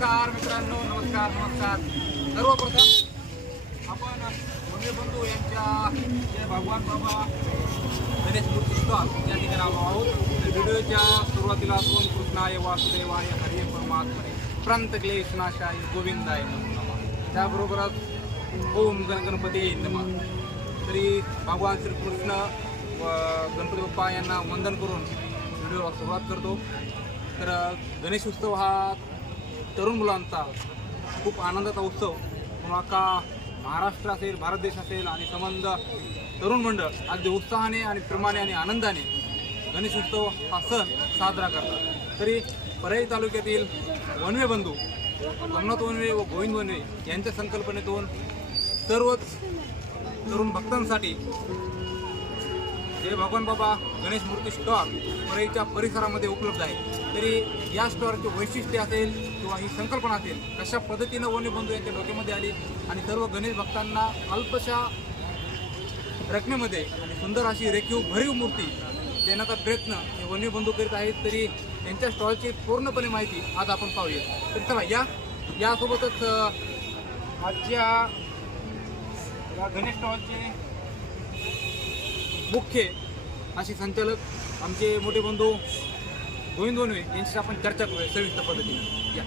नमस्कार मित्रांनो नमस्कार नमस्कार. सर्वप्रथम आपण मुंबई बंधू यांच्या जे भगवान बाबा गणेश मूर्ती स्टॉल या ठिकाणी आलो आहोत. व्हिडिओच्या सुरुवातीला सोन कृष्णाय वासुदेवाय हरे परमात्मने प्रांत क्लेश नाशाय गोविंदाय नमो. त्याबरोबरच ओम गणगणपती नमा. तरी भगवान श्रीकृष्ण व गणपती बाप्पा यांना वंदन करून व्हिडिओला सुरुवात करतो. तर गणेश उत्सव हा तरुण मुलांचा खूप आनंदाचा उत्सव. म्हणून अख्खा महाराष्ट्र असेल भारत देश असेल आणि संबंध तरुण मंडळ अगदी उत्साहाने आणि प्रेमाने आणि आनंदाने गणेश उत्सव हा सण साजरा करतात. तरी परळी तालुक्यातील वनवे बंधू कमनाथ वनवे व गोविंद वनवे यांच्या संकल्पनेतून सर्वच तरुण भक्तांसाठी जय भगवान बाबा गणेश मूर्ती स्टॉल परळीच्या परिसरामध्ये उपलब्ध आहे. तरी या स्टॉलचे वैशिष्ट्य असेल किंवा ही संकल्पना असेल कशा पद्धतीनं वन्यबंधू यांच्या डोक्यामध्ये आली आणि सर्व गणेश भक्तांना अल्पशा रकमेमध्ये आणि सुंदर अशी रेखीव भरीव मूर्ती देण्याचा प्रयत्न हे वन्यबंधू करीत आहेत तरी त्यांच्या स्टॉलची पूर्णपणे माहिती आज आपण पाहूया तर चला या यासोबतच आजच्या या गणेश स्टॉलचे मुख्य असे संचालक आमचे मोठे बंधू गोविंद वनवे यांची आपण चर्चा करूया सविस्तर पद्धतीने. या.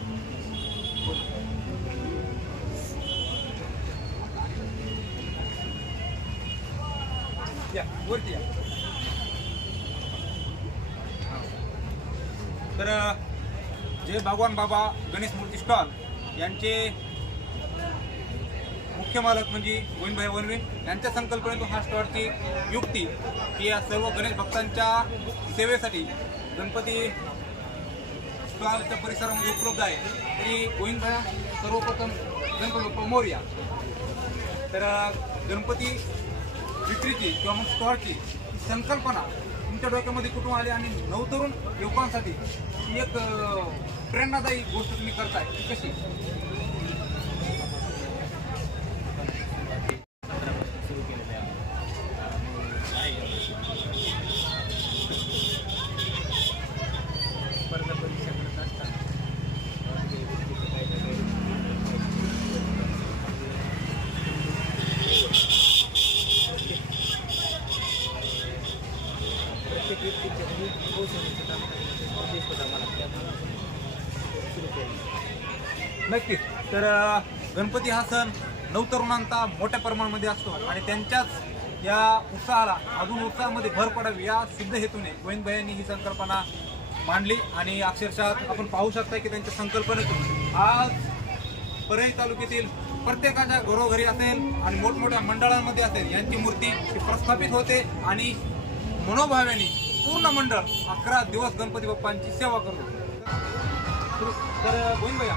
या वरती या. तर जय भगवान बाबा गणेश मूर्ती स्टॉल यांचे मुख्य मालक म्हणजे गोविंदभाई वनवे यांच्या संकल्पनेतून हा स्टॉलची युक्ती की या सर्व गणेश भक्तांच्या सेवेसाठी गणपती स्टॉलच्या परिसरामध्ये उपलब्ध आहे. तरी गोविंदभाई सर्वप्रथम गणपती मोर्या मोरया तर गणपती विक्रीची किंवा मग स्टॉलची संकल्पना तुमच्या डोक्यामध्ये कुठून आली आणि नवतरुण युवकांसाठी ही एक प्रेरणादायी गोष्ट तुम्ही करताय. ती कशी? नक्कीच. तर गणपती हा सण नवतरुणांचा मोठ्या प्रमाणामध्ये असतो आणि त्यांच्याच या उत्साहाला अजून उत्साहामध्ये भर पडावी या सिद्ध हेतूने गोविंदभाईंनी ही संकल्पना मांडली आणि अक्षरशः आपण पाहू शकता की त्यांच्या संकल्पनेतून आज परळी तालुक्यातील प्रत्येकाच्या घरोघरी असेल आणि मोठमोठ्या मंडळांमध्ये असेल यांची मूर्ती प्रस्थापित होते आणि मनोभाव्याने पूर्ण मंडळ अकरा दिवस गणपती बाप्पांची सेवा करतो तर गोविंद भैया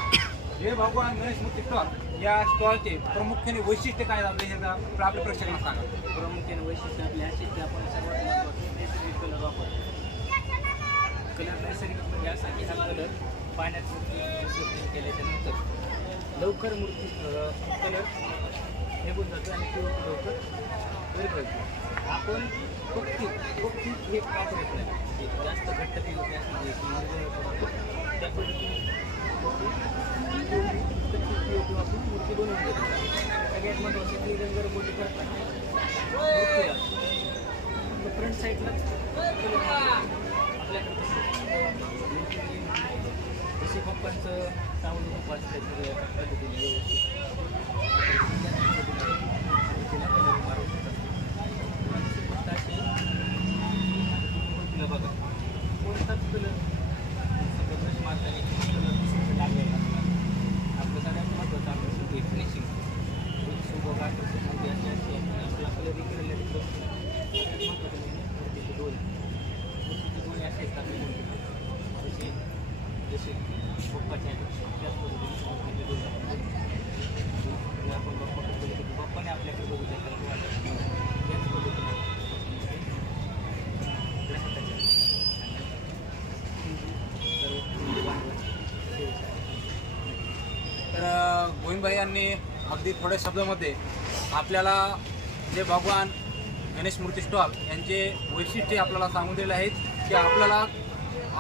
हे भगवान गणेश मूर्ती स्टॉल या स्टॉलचे प्रामुख्याने वैशिष्ट्य काय आपले हे आपल्या प्रेक्षकांना सांगा. प्रामुख्याने वैशिष्ट्य आपले असे की आपण सर्वात महत्त्वाचं नैसर्गिक कलर वापरतो. कलर नैसर्गिक म्हणजे असा की हा कलर पाण्यात मूर्ती केल्याच्यानंतर केल्याच्यानंतर लवकर मूर्ती कलर निघून जातो आणि किंवा लवकर विरघळतो. आपण फक्त फक्त हे वापरत नाही. जास्त घट्ट ते होते असणे त्या पद्धतीने आपण मूर्ती फ्रंट साईडलाच आपल्याकडे जसे पप्पांचं सावली पप्पा व्यवस्थित मारून बघा कोणताच कलर समजा ब्रश मारताना कलर लागलेला असणार आपलं सगळ्यात महत्त्वाचं आपलं शेवटी फिनिशिंग सोबत आकर्षक मूर्ती अशी अशी आहे आणि आपला कलर केलेल्या तिथं सगळ्यात महत्त्वाचं म्हणजे मूर्तीची डोळे मूर्तीची डोळे असे असतात आपल्या मूर्तीला जसे जसे पप्पाचे आहेत त्याच पद्धतीने मूर्तीचे डोळे आपण बघू. जर आपण बाप्पाकडे बघितलं तर बाप्पाने आपल्याकडे बघू द्या त्याला वाटत त्याच पद्धतीने ग्राहकाच्या सर्व बांधवांची सेवेसाठी तर अ, भाई यांनी अगदी थोड्या शब्दामध्ये आपल्याला जे भगवान गणेश मूर्ती स्टॉल यांचे वैशिष्ट्य आपल्याला सांगून दिले आहेत की आपल्याला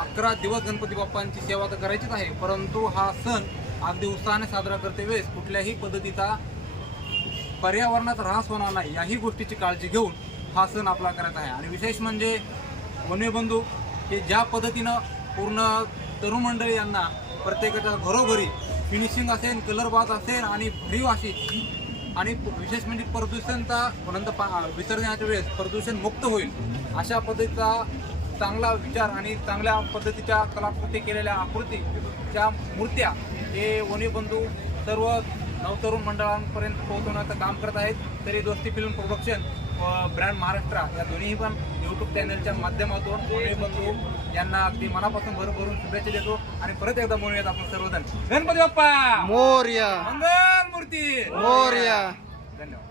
अकरा दिवस गणपती बाप्पांची सेवा तर करायचीच आहे परंतु हा सण अगदी उत्साहाने साजरा करते वेळेस कुठल्याही पद्धतीचा पर्यावरणात ऱ्हास होणार नाही याही गोष्टीची काळजी घेऊन हा सण आपला करत आहे. आणि विशेष म्हणजे वन्यबंधू हे ज्या पद्धतीनं पूर्ण तरुण मंडळी यांना प्रत्येकाच्या घरोघरी फिनिशिंग असेल कलर बात असेल आणि भरीव अशी. आणि विशेष म्हणजे प्रदूषणचा नंतर पा विसर्जनाच्या वेळेस प्रदूषण मुक्त होईल. अशा पद्धतीचा चांगला विचार आणि चांगल्या पद्धतीच्या कलाकृती केलेल्या आकृतीच्या मूर्त्या हे वणीबंधू सर्व नवतरुण मंडळांपर्यंत पोहोचवण्याचं काम करत आहेत. तरी दोस्ती फिल्म प्रोडक्शन ब्रँड महाराष्ट्र या दोन्ही पण यूट्यूब चॅनलच्या माध्यमातून वनीबंधू यांना अगदी मनापासून भरभरून शुभेच्छा देतो आणि परत एकदा म्हणूयात आपण सर्वजण. गणपती बाप्पा! मोर्या. मंगल मूर्ती! मोर्या. धन्यवाद.